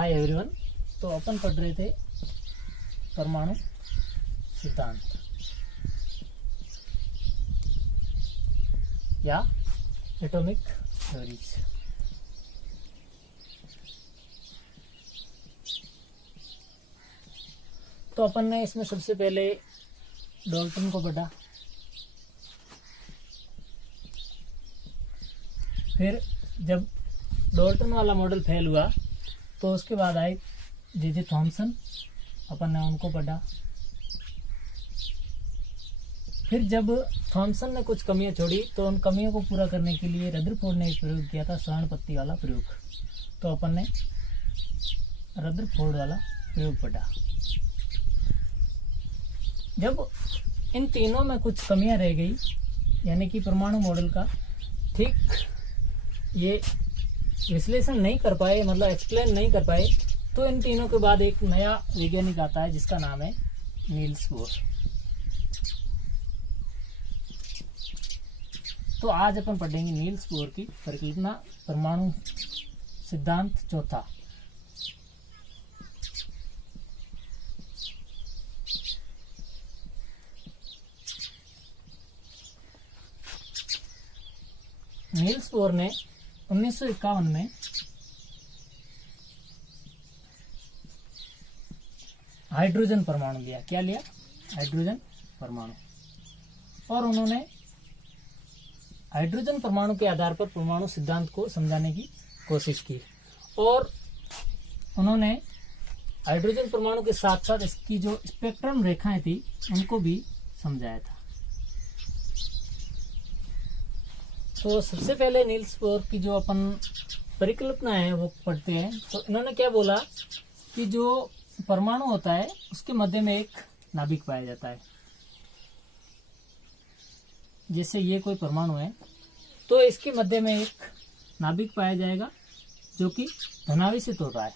Hi everyone. तो अपन पढ़ रहे थे परमाणु सिद्धांत या एटॉमिक थ्योरीज। तो अपन ने इसमें सबसे पहले डाल्टन को पढ़ा, फिर जब डाल्टन वाला मॉडल फेल हुआ तो उसके बाद आए जे थॉमसन, अपन ने उनको पढ़ा। फिर जब थॉमसन ने कुछ कमियां छोड़ी तो उन कमियों को पूरा करने के लिए रदरफोर्ड ने एक प्रयोग किया था, स्वर्ण पत्ती वाला प्रयोग। तो अपन ने रदरफोर्ड वाला प्रयोग पढ़ा। जब इन तीनों में कुछ कमियां रह गई, यानी कि परमाणु मॉडल का ठीक ये विश्लेषण नहीं कर पाए, मतलब एक्सप्लेन नहीं कर पाए, तो इन तीनों के बाद एक नया वैज्ञानिक आता है जिसका नाम है नील्स बोर। तो आज अपन पढ़ेंगे नील्स बोर की परिकल्पना, परमाणु सिद्धांत चौथा। नील्स बोर ने 1951 में हाइड्रोजन परमाणु लिया। क्या लिया? हाइड्रोजन परमाणु। और उन्होंने हाइड्रोजन परमाणु के आधार पर परमाणु सिद्धांत को समझाने की कोशिश की, और उन्होंने हाइड्रोजन परमाणु के साथ साथ इसकी जो स्पेक्ट्रम रेखाएं थी उनको भी समझाया था। तो सबसे पहले नील्स बोर की जो अपन परिकल्पना है वो पढ़ते हैं। तो इन्होंने क्या बोला कि जो परमाणु होता है उसके मध्य में एक नाभिक पाया जाता है। जैसे ये कोई परमाणु है तो इसके मध्य में एक नाभिक पाया जाएगा जो कि धनावेशित होता है।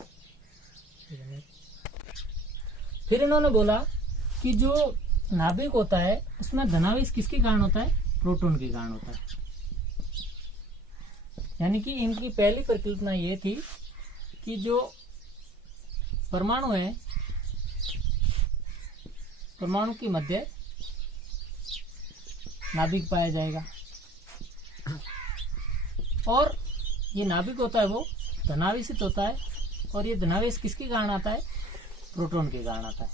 फिर इन्होंने बोला कि जो नाभिक होता है उसमें धनावेश किसके कारण होता है? प्रोटॉन के कारण होता है। यानी कि इनकी पहली परिकल्पना ये थी कि जो परमाणु है, परमाणु के मध्य नाभिक पाया जाएगा, और ये नाभिक होता है वो धनावेशित होता है, और ये धनावेश किसके कारण आता है? प्रोटॉन के कारण आता है।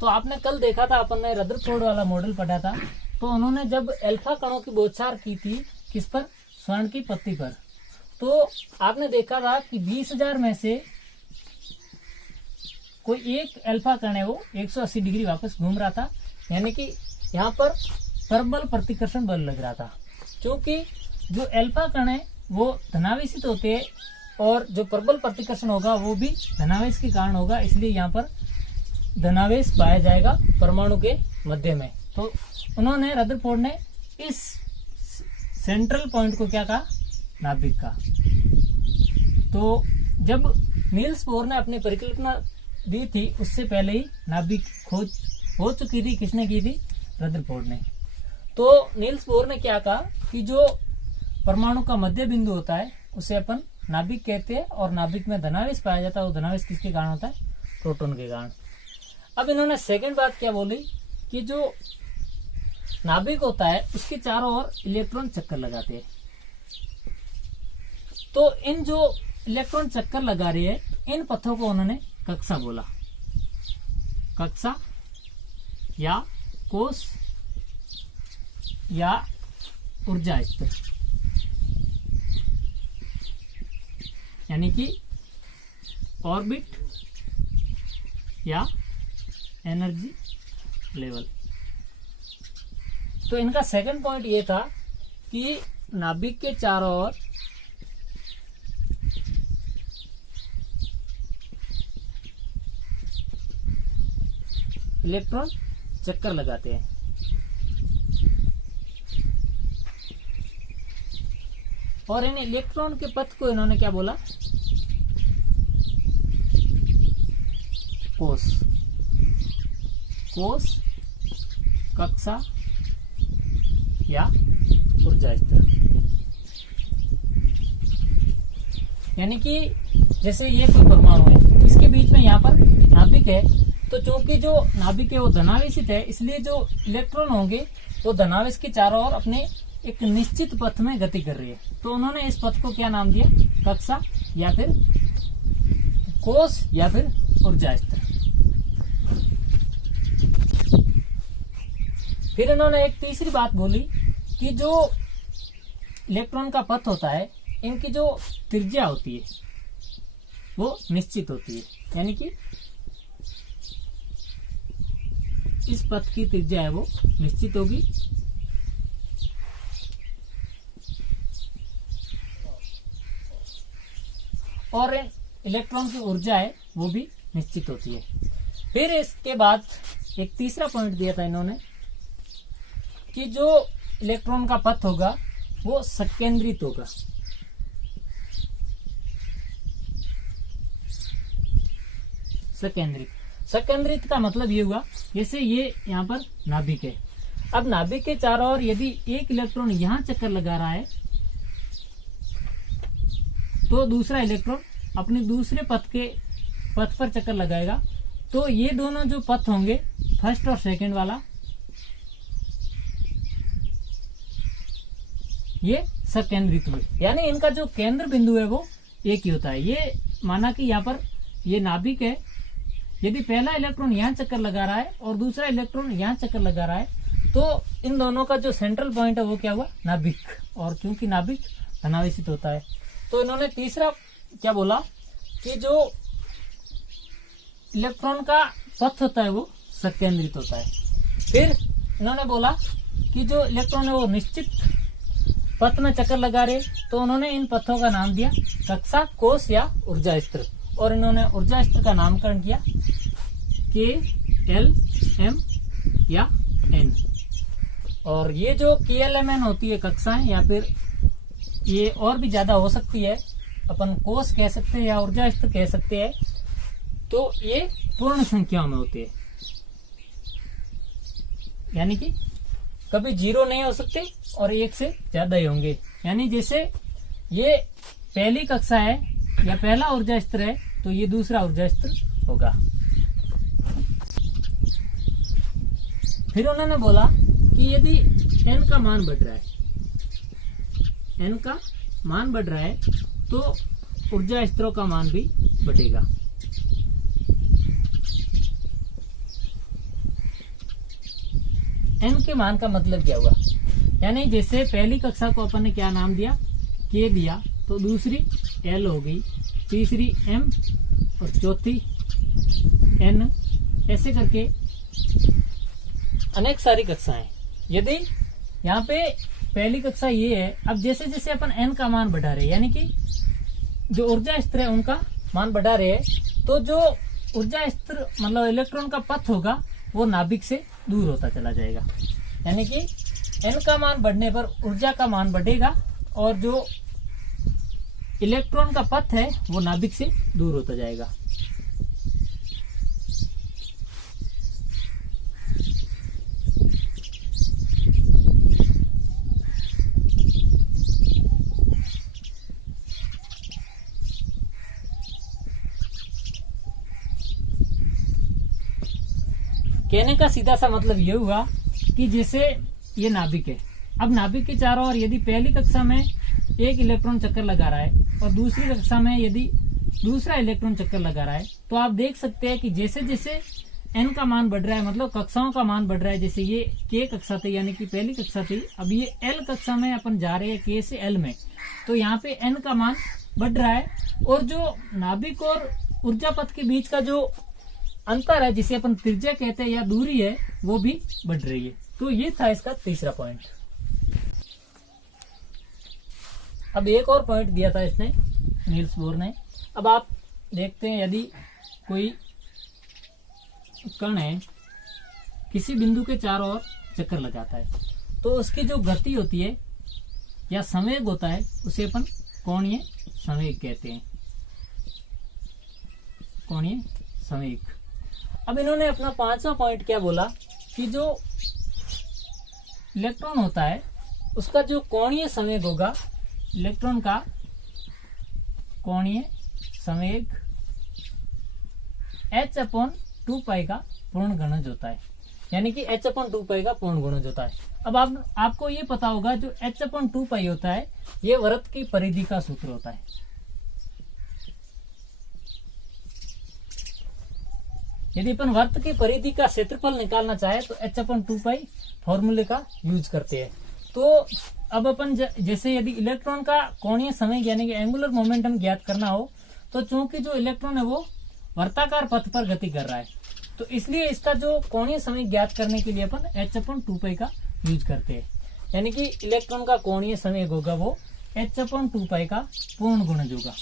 तो आपने कल देखा था, अपन ने रदरफोर्ड वाला मॉडल पढ़ा था। तो उन्होंने जब अल्फा कणों की बौछार की थी, किस पर? स्वर्ण की पत्ती पर। तो आपने देखा था कि 20,000 में से कोई एक अल्फा कण है वो 180 डिग्री वापस घूम रहा था, यानी कि यहाँ पर परबल प्रतिकर्षण बल लग रहा था। क्योंकि जो अल्फा कण है वो धनावेशित होते हैं, और जो परबल प्रतिकर्षण होगा वो भी धनावेश के कारण होगा, इसलिए यहाँ पर धनावेश पाया जाएगा परमाणु के मध्य में। तो उन्होंने, रदरफोर्ड ने इस सेंट्रल पॉइंट को क्या कहा? नाभिक का। तो जब नील्स बोर ने अपनी परिकल्पना दी थी उससे पहले ही नाभिक खोज हो चुकी थी। किसने की थी? रदरफोर्ड ने। तो नील्स बोर ने क्या कहा कि जो परमाणु का मध्य बिंदु होता है उसे अपन नाभिक कहते हैं, और नाभिक में धनावेश पाया जाता है। वो धनावेश किसके कारण होता है? प्रोटॉन के कारण। अब इन्होंने सेकंड बात क्या बोली कि जो नाभिक होता है उसके चारों ओर इलेक्ट्रॉन चक्कर लगाते हैं। तो इन जो इलेक्ट्रॉन चक्कर लगा रही है, इन पथों को उन्होंने कक्षा बोला। कक्षा या कोश या ऊर्जा स्तर, यानी कि ऑर्बिट या एनर्जी लेवल। तो इनका सेकंड पॉइंट ये था कि नाभिक के चारों ओर इलेक्ट्रॉन चक्कर लगाते हैं। और इन इलेक्ट्रॉन के पथ को इन्होंने क्या बोला? कोश, कोश, कक्षा या ऊर्जा स्तर। यानी कि जैसे ये कोई परमाणु है, इसके बीच में यहाँ पर नाभिक है, तो चूंकि जो नाभिक है वो धनावेशित है, इसलिए जो इलेक्ट्रॉन होंगे वो धनावेश के चारों ओर अपने एक निश्चित पथ में गति कर रही है। तो उन्होंने इस पथ को क्या नाम दिया, कक्षा या फिर कोश या फिर ऊर्जा स्तर। फिर इन्होंने एक तीसरी बात बोली कि जो इलेक्ट्रॉन का पथ होता है, इनकी जो त्रिज्या होती है वो निश्चित होती है, यानी कि इस पथ की त्रिज्या है वो निश्चित होगी और इलेक्ट्रॉन की ऊर्जा है वो भी निश्चित होती है। फिर इसके बाद एक तीसरा पॉइंट दिया था इन्होंने कि जो इलेक्ट्रॉन का पथ होगा वो संकेंद्रित होगा। संकेंद्रित का मतलब ये हुआ, जैसे ये यहाँ पर नाभिक है, अब नाभिक के चारों ओर यदि एक इलेक्ट्रॉन यहाँ चक्कर लगा रहा है तो दूसरा इलेक्ट्रॉन अपने दूसरे पथ पर चक्कर लगाएगा, तो ये दोनों जो पथ होंगे फर्स्ट और सेकंड वाला, ये संकेंद्रित हुए, यानी इनका जो केंद्र बिंदु है वो एक ही होता है। ये माना कि यहाँ पर ये नाभिक है, यदि पहला इलेक्ट्रॉन यहाँ चक्कर लगा रहा है और दूसरा इलेक्ट्रॉन यहाँ चक्कर लगा रहा है, तो इन दोनों का जो सेंट्रल पॉइंट है वो क्या हुआ, नाभिक। और क्योंकि नाभिक धनावेशित होता है, तो इन्होंने तीसरा क्या बोला कि जो इलेक्ट्रॉन का पथ होता है वो संकेंद्रित होता है। फिर इन्होंने बोला कि जो इलेक्ट्रॉन है वो निश्चित पथ में चक्कर लगा रहे, तो उन्होंने इन पथों का नाम दिया कक्षा, कोश या ऊर्जा स्तर। और इन्होंने ऊर्जा स्तर का नामकरण किया के, एल, एम या एन। और ये जो KLMN होती है कक्षाएं, या फिर ये और भी ज्यादा हो सकती है, अपन कोश कह सकते हैं या ऊर्जा स्तर कह सकते हैं, तो ये पूर्ण संख्याओं में होते हैं, यानी कि कभी 0 नहीं हो सकते और 1 से ज्यादा ही होंगे। यानी जैसे ये पहली कक्षा है या पहला ऊर्जा स्तर है, तो ये दूसरा ऊर्जा स्तर होगा। फिर उन्होंने बोला कि यदि n का मान बढ़ रहा है, n का मान बढ़ रहा है, तो ऊर्जा स्तरों का मान भी बढ़ेगा। n के मान का मतलब क्या हुआ, यानी जैसे पहली कक्षा को अपन ने क्या नाम दिया, k दिया, तो दूसरी l हो गई, तीसरी m और चौथी n, ऐसे करके अनेक सारी कक्षाएं। यदि यहाँ पे पहली कक्षा ये है, अब जैसे जैसे अपन n का मान बढ़ा रहे हैं, यानी कि जो ऊर्जा स्तर है उनका मान बढ़ा रहे हैं, तो जो ऊर्जा स्तर मतलब इलेक्ट्रॉन का पथ होगा वो नाभिक से दूर होता चला जाएगा। यानी कि n का मान बढ़ने पर ऊर्जा का मान बढ़ेगा और जो इलेक्ट्रॉन का पथ है वो नाभिक से दूर होता जाएगा। कहने का सीधा सा मतलब ये हुआ कि जैसे ये नाभिक है, अब नाभिक के चारों ओर यदि पहली कक्षा में एक इलेक्ट्रॉन चक्कर लगा रहा है और दूसरी कक्षा में यदि दूसरा इलेक्ट्रॉन चक्कर लगा रहा है, तो आप देख सकते हैं कि जैसे जैसे n का मान बढ़ रहा है, मतलब कक्षाओं का मान बढ़ रहा है। जैसे ये k कक्षा थी, यानी कि पहली कक्षा थी, अब ये l कक्षा में अपन जा रहे हैं, k से l में, तो यहाँ पे n का मान बढ़ रहा है और जो नाभिक और ऊर्जा पथ के बीच का जो अंतर है, जिसे अपन त्रिज्या कहते हैं या दूरी है, वो भी बढ़ रही है। तो ये था इसका तीसरा पॉइंट। अब एक और पॉइंट दिया था इसने, नील्स बोर ने। अब आप देखते हैं, यदि कोई कण है किसी बिंदु के चारों ओर चक्कर लगाता है, तो उसकी जो गति होती है या संवेग होता है, उसे अपन कोणीय संवेग कहते हैं, कोणीय संवेग। अब इन्होंने अपना पांचवा पॉइंट क्या बोला कि जो इलेक्ट्रॉन होता है उसका जो कोणीय संवेग होगा, इलेक्ट्रॉन का कोणीय संवेग h/2π का पूर्ण गुणज होता है, यानी कि h/2π का पूर्ण गुणज होता है। अब आपको ये पता होगा जो h/2π होता है ये वृत्त की परिधि का सूत्र होता है। यदि अपन वृत्त की परिधि का क्षेत्रफल निकालना चाहे तो h/2π फॉर्मूले का यूज करते हैं। तो अब अपन जैसे यदि इलेक्ट्रॉन का कोणीय संवेग यानी कि एंगुलर मोमेंटम ज्ञात करना हो, तो चूंकि जो इलेक्ट्रॉन है वो वर्ताकार पथ पर गति कर रहा है, तो इसलिए इसका जो कोणीय संवेग ज्ञात करने के लिए अपन h/2π का यूज करते हैं। यानी कि इलेक्ट्रॉन का कोणीय संवेग होगा वो h/2π का पूर्ण गुणज होगा।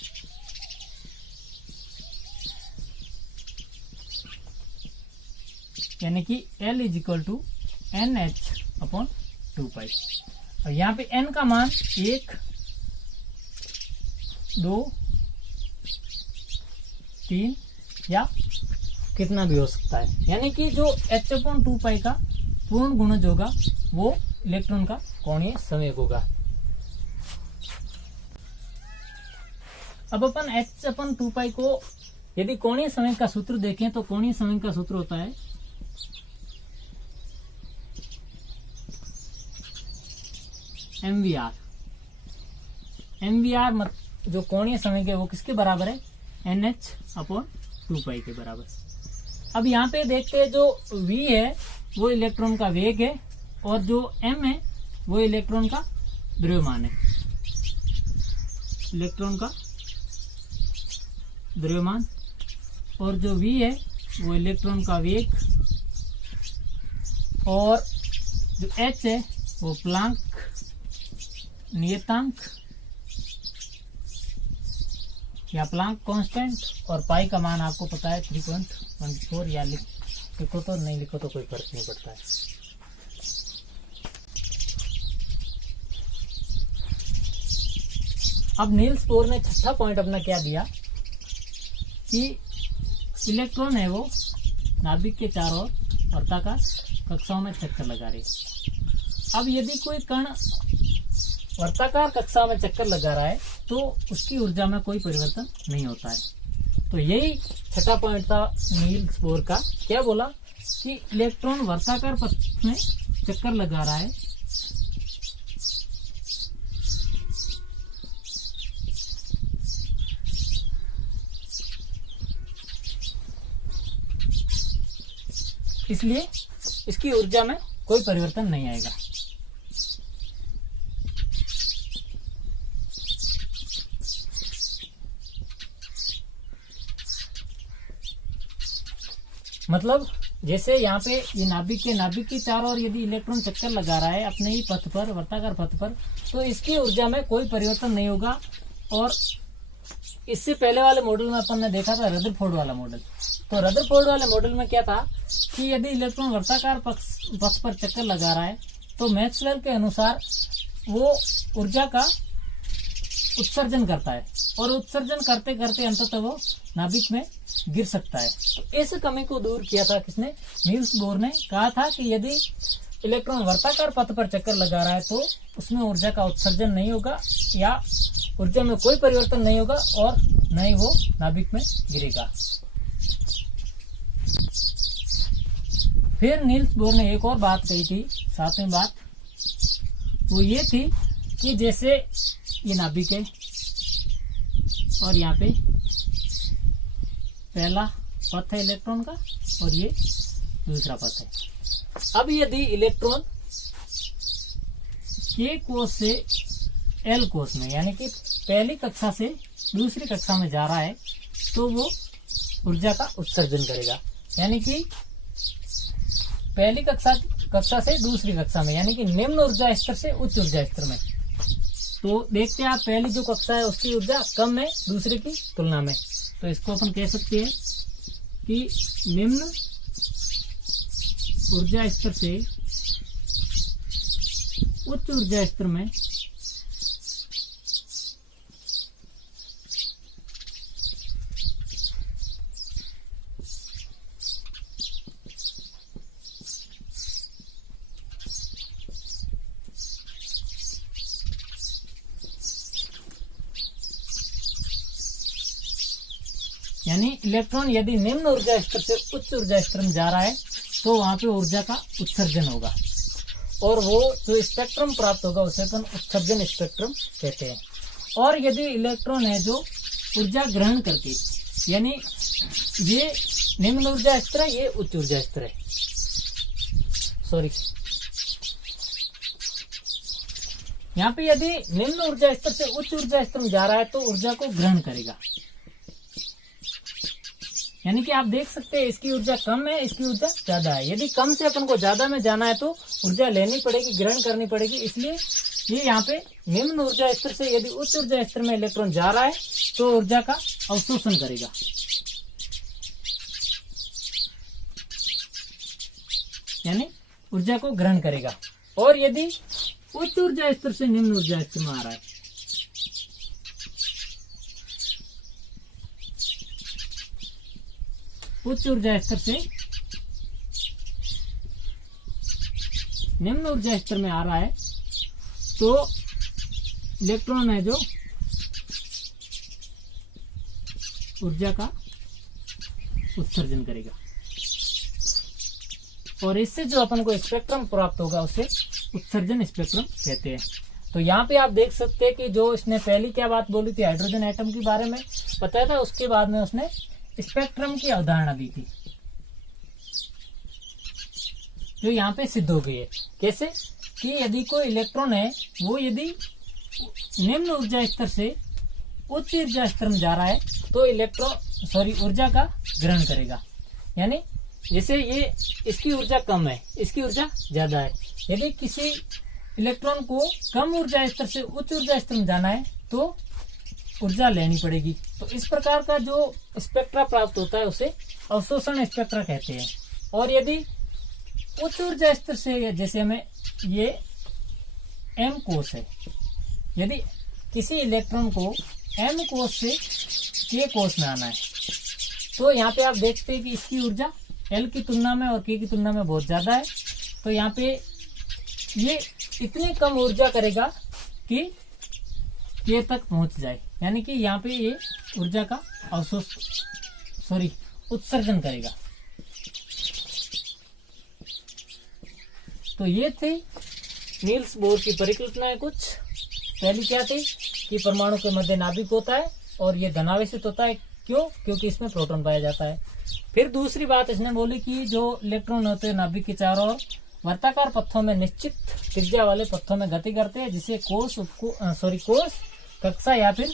यानी कि L = NH/2π। और यहाँ पे n का मान 1, 2, 3 या कितना भी हो सकता है। यानी कि जो h/2π का पूर्ण गुणज होगा वो इलेक्ट्रॉन का कोणीय संवेग होगा। अब अपन h/2π को यदि कोणीय संवेग का सूत्र देखें तो कोणीय संवेग का सूत्र होता है MVR। MVR जो कोणीय संवेग है वो किसके बराबर है, NH/2π के बराबर। अब यहाँ पे देखते हैं जो V है वो इलेक्ट्रॉन का वेग है और जो M है वो इलेक्ट्रॉन का द्रव्यमान है। इलेक्ट्रॉन का द्रव्यमान और जो V है वो इलेक्ट्रॉन का वेग और जो H है वो प्लांक नियतांक या प्लांक कांस्टेंट और पाई का मान आपको पता है 3.14, या लिखो तो नहीं लिखो तो कोई फर्क नहीं पड़ता है। अब नील्स बोर ने छठा पॉइंट अपना क्या दिया कि इलेक्ट्रॉन है वो नाभिक के चारों ओर वर्ताकार कक्षाओं में चक्कर लगा रही है। अब यदि कोई कण वर्ताकार कक्षा में चक्कर लगा रहा है तो उसकी ऊर्जा में कोई परिवर्तन नहीं होता है। तो यही छठा पॉइंट था नील्स बोर का। क्या बोला कि इलेक्ट्रॉन वर्ताकार पथ में चक्कर लगा रहा है इसलिए इसकी ऊर्जा में कोई परिवर्तन नहीं आएगा। मतलब जैसे यहाँ पे ये नाभिक के चारों ओर यदि इलेक्ट्रॉन चक्कर लगा रहा है अपने ही पथ पर, वर्ताकार पथ पर, तो इसकी ऊर्जा में कोई परिवर्तन नहीं होगा। और इससे पहले वाले मॉडल में अपन ने देखा था रदरफोर्ड वाला मॉडल। तो रदरफोर्ड वाले मॉडल में क्या था कि यदि इलेक्ट्रॉन वर्ताकार पथ पर चक्कर लगा रहा है तो मैक्सवेल के अनुसार वो ऊर्जा का उत्सर्जन करता है और उत्सर्जन करते करते अंततः वो नाभिक में गिर सकता है। तो इस कमी को दूर किया था किसने, नील्स बोर ने। कहा था कि यदि इलेक्ट्रॉन वर्ताकार पथ पर चक्कर लगा रहा है तो उसमें ऊर्जा का उत्सर्जन नहीं होगा या ऊर्जा में कोई परिवर्तन नहीं होगा और न ही वो नाभिक में गिरेगा। फिर नील्स बोर ने एक और बात कही थी, सातवीं बात, वो ये थी कि जैसे ये नाभिक है और यहाँ पे पहला पथ है इलेक्ट्रॉन का और ये दूसरा पथ है। अब यदि इलेक्ट्रॉन K कोष से L कोष में यानी कि पहली कक्षा से दूसरी कक्षा में जा रहा है तो वो ऊर्जा का उत्सर्जन करेगा। यानी कि पहली कक्षा से दूसरी कक्षा में यानी कि निम्न ऊर्जा स्तर से उच्च ऊर्जा स्तर में। तो देखते हैं आप पहली जो कक्षा है उसकी ऊर्जा कम है दूसरे की तुलना में, तो इसको अपन कह सकते हैं कि निम्न ऊर्जा स्तर से उच्च ऊर्जा स्तर में यानी इलेक्ट्रॉन यदि निम्न ऊर्जा स्तर से उच्च ऊर्जा स्तर में जा रहा है तो वहां पे ऊर्जा का उत्सर्जन होगा, और वो जो स्पेक्ट्रम प्राप्त होगा उसे अपन उत्सर्जन स्पेक्ट्रम कहते हैं। और यदि इलेक्ट्रॉन है जो ऊर्जा ग्रहण करके, यानी ये निम्न ऊर्जा स्तर है, ये उच्च ऊर्जा स्तर है, सॉरी, यहाँ पे यदि निम्न ऊर्जा स्तर से उच्च ऊर्जा स्तर में जा रहा है तो ऊर्जा को ग्रहण करेगा। यानी कि आप देख सकते हैं इसकी ऊर्जा कम है, इसकी ऊर्जा ज्यादा है। यदि कम से अपन को ज्यादा में जाना है तो ऊर्जा लेनी पड़ेगी, ग्रहण करनी पड़ेगी। इसलिए ये यहाँ पे निम्न ऊर्जा स्तर से यदि उच्च ऊर्जा स्तर में इलेक्ट्रॉन जा रहा है तो ऊर्जा का अवशोषण करेगा, यानी ऊर्जा को ग्रहण करेगा। और यदि उच्च ऊर्जा स्तर से निम्न ऊर्जा स्तर में आ रहा है, उच्च ऊर्जा स्तर से निम्न ऊर्जा स्तर में आ रहा है तो इलेक्ट्रॉन है जो ऊर्जा का उत्सर्जन करेगा, और इससे जो अपन को स्पेक्ट्रम प्राप्त होगा उसे उत्सर्जन स्पेक्ट्रम कहते हैं। तो यहाँ पे आप देख सकते हैं कि जो इसने पहली क्या बात बोली थी, हाइड्रोजन एटम के बारे में बताया था, उसके बाद में उसने स्पेक्ट्रम की अवधारणा दी थी, जो यहाँ पे सिद्ध हो गई है। कैसे कि यदि कोई इलेक्ट्रॉन है वो यदि निम्न ऊर्जा स्तर से उच्च ऊर्जा स्तर में जा रहा है तो ऊर्जा का ग्रहण करेगा। यानी जैसे ये इसकी ऊर्जा कम है, इसकी ऊर्जा ज्यादा है। यदि किसी इलेक्ट्रॉन को कम ऊर्जा स्तर से उच्च ऊर्जा स्तर में जाना है तो ऊर्जा लेनी पड़ेगी। तो इस प्रकार का जो स्पेक्ट्रा प्राप्त होता है उसे अवशोषण स्पेक्ट्रा कहते हैं। और यदि उच्च ऊर्जा स्तर से, जैसे हमें ये एम कोश है, यदि किसी इलेक्ट्रॉन को एम कोश से के कोश में आना है तो यहाँ पे आप देखते हैं कि इसकी ऊर्जा एल की तुलना में और के की तुलना में बहुत ज्यादा है। तो यहाँ पे ये इतनी कम ऊर्जा करेगा कि के तक पहुंच जाए, यानी कि यहाँ पे ये ऊर्जा का उत्सर्जन करेगा। तो ये थी नील्स बोर की परिकल्पनाएं कुछ। पहली क्या थी कि परमाणु के मध्य नाभिक होता है और ये धनावेशित होता है। क्यों? क्योंकि इसमें प्रोटॉन पाया जाता है। फिर दूसरी बात इसने बोली कि जो इलेक्ट्रॉन होते हैं नाभिक के चारों ओर वर्ताकार पथों में निश्चित त्रिज्या वाले पथों में गति करते हैं, जिसे कोश, कक्षा या फिर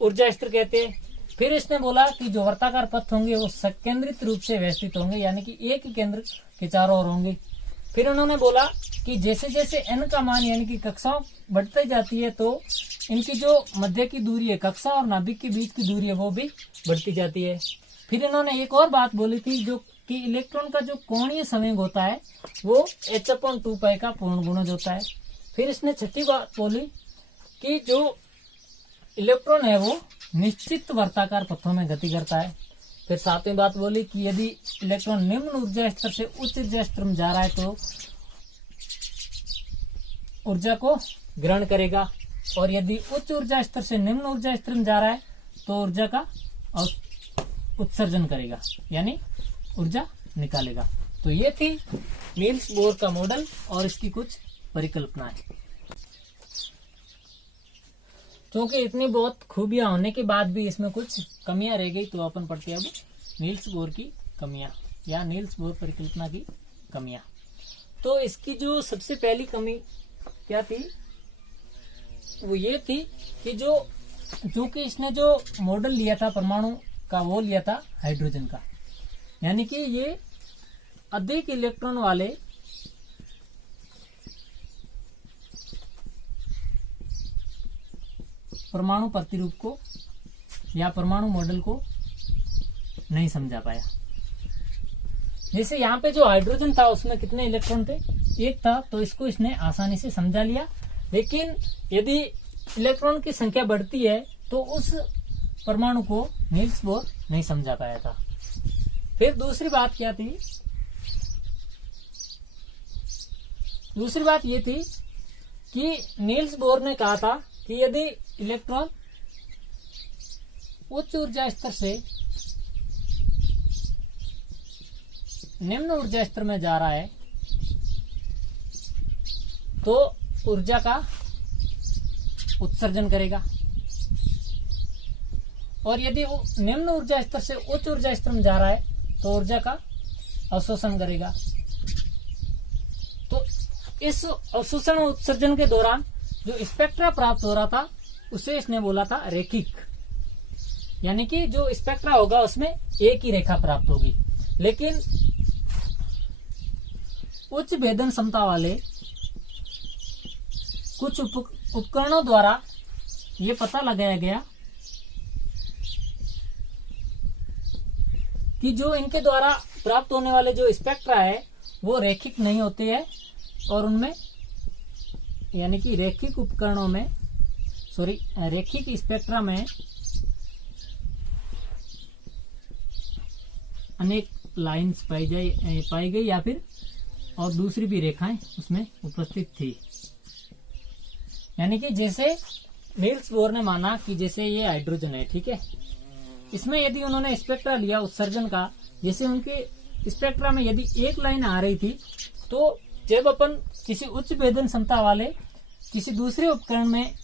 ऊर्जा स्तर कहते हैं। फिर इसने बोला कि जो वर्ताकार पथ होंगे वो संकेंद्रित रूप से व्यवस्थित होंगे, यानी कि एक ही केंद्र के चारों ओर होंगे। फिर उन्होंने बोला कि जैसे जैसे n का मान यानी कि कक्षाओं बढ़ती जाती है तो इनकी जो मध्य की दूरी है, कक्षा और नाभिक के बीच की दूरी है, वो भी बढ़ती जाती है। फिर इन्होंने एक और बात बोली थी जो कि इलेक्ट्रॉन का जो कोणीय संवेग होता है वो h/2π का पूर्ण गुणज होता है। फिर इसने छठी बात बोली कि जो इलेक्ट्रॉन है वो निश्चित वर्ताकार पथों में गति करता है। फिर सातवीं बात बोली कि यदि इलेक्ट्रॉन निम्न ऊर्जा स्तर से उच्च ऊर्जा स्तर में जा रहा है तो ऊर्जा को ग्रहण करेगा, और यदि उच्च ऊर्जा स्तर से निम्न ऊर्जा स्तर में जा रहा है तो ऊर्जा का उत्सर्जन करेगा, यानी ऊर्जा निकालेगा। तो ये थी नील्स बोर का मॉडल और इसकी कुछ परिकल्पनाएं। क्योंकि इतनी बहुत खूबियां होने के बाद भी इसमें कुछ कमियां रह गई तो अपन पढ़ते हैं अब नील्स बोर की कमियां या नील्स बोर परिकल्पना की कमियां। तो इसकी जो सबसे पहली कमी क्या थी वो ये थी कि जो कि इसने जो मॉडल लिया था परमाणु का वो लिया था हाइड्रोजन का, यानी कि ये अधिक इलेक्ट्रॉन वाले परमाणु प्रतिरूप को या परमाणु मॉडल को नहीं समझा पाया। जैसे यहाँ पे जो हाइड्रोजन था उसमें कितने इलेक्ट्रॉन थे? एक था, तो इसको इसने आसानी से समझा लिया। लेकिन यदि इलेक्ट्रॉन की संख्या बढ़ती है तो उस परमाणु को नील्स बोर नहीं समझा पाया था। फिर दूसरी बात क्या थी? दूसरी बात ये थी कि नील्स बोर ने कहा था कि यदि इलेक्ट्रॉन उच्च ऊर्जा स्तर से निम्न ऊर्जा स्तर में जा रहा है तो ऊर्जा का उत्सर्जन करेगा, और यदि वो निम्न ऊर्जा स्तर से उच्च ऊर्जा स्तर में जा रहा है तो ऊर्जा का अवशोषण करेगा। तो इस अवशोषण और उत्सर्जन के दौरान जो स्पेक्ट्रा प्राप्त हो रहा था उसे इसने बोला था रेखिक, यानी कि जो स्पेक्ट्रा होगा उसमें एक ही रेखा प्राप्त होगी। लेकिन उच्च भेदन क्षमता वाले कुछ उपकरणों द्वारा ये पता लगाया गया कि जो इनके द्वारा प्राप्त होने वाले जो स्पेक्ट्रा है वो रेखिक नहीं होते हैं, और उनमें यानी कि रेखिक उपकरणों में रेखिक स्पेक्ट्रा में अनेक लाइंस पाई गई या फिर और दूसरी भी रेखाएं उसमें उपस्थित थी। यानी कि जैसे नील्स बोर ने माना कि जैसे ये हाइड्रोजन है, ठीक है, इसमें यदि उन्होंने स्पेक्ट्रा लिया उत्सर्जन का, जैसे उनके स्पेक्ट्रा में यदि एक लाइन आ रही थी, तो जब अपन किसी उच्च भेदन क्षमता वाले किसी दूसरे उपकरण में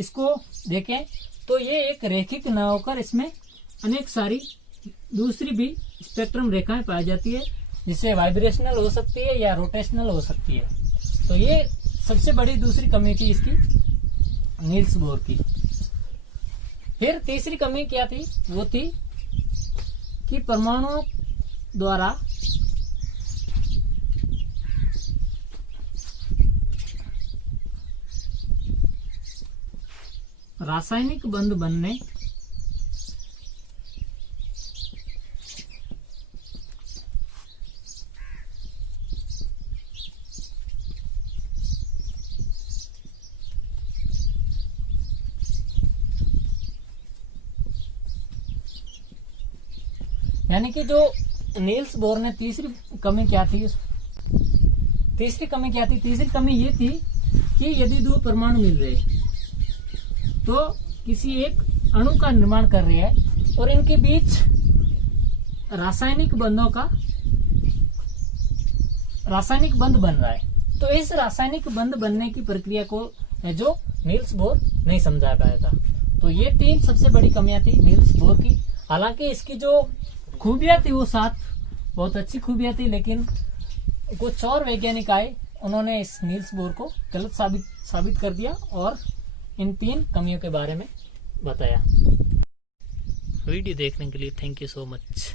इसको देखें तो ये एक रेखिक न होकर इसमें अनेक सारी दूसरी भी स्पेक्ट्रम रेखाएं पाई जाती है, जिसे वाइब्रेशनल हो सकती है या रोटेशनल हो सकती है। तो ये सबसे बड़ी दूसरी कमी थी इसकी, नील्स बोर की। फिर तीसरी कमी क्या थी, वो थी कि परमाणुओं द्वारा रासायनिक बंध बनने यानी कि जो नील्स बोर ने तीसरी कमी क्या थी, तीसरी कमी ये थी कि यदि दो परमाणु मिल रहे तो किसी एक अणु का निर्माण कर रहे हैं और इनके बीच रासायनिक बंध बन रहा है, तो इस रासायनिक बंध बनने की प्रक्रिया को जो नील्स बोर नहीं समझा पाया था। तो ये तीन सबसे बड़ी कमियां थी नील्स बोर की। हालांकि इसकी जो खूबियां थी वो 7 बहुत अच्छी खूबियां थी, लेकिन कुछ और वैज्ञानिक आए, उन्होंने इस नील्स बोर को गलत साबित कर दिया और इन 3 कमियों के बारे में बताया। वीडियो देखने के लिए थैंक यू सो मच।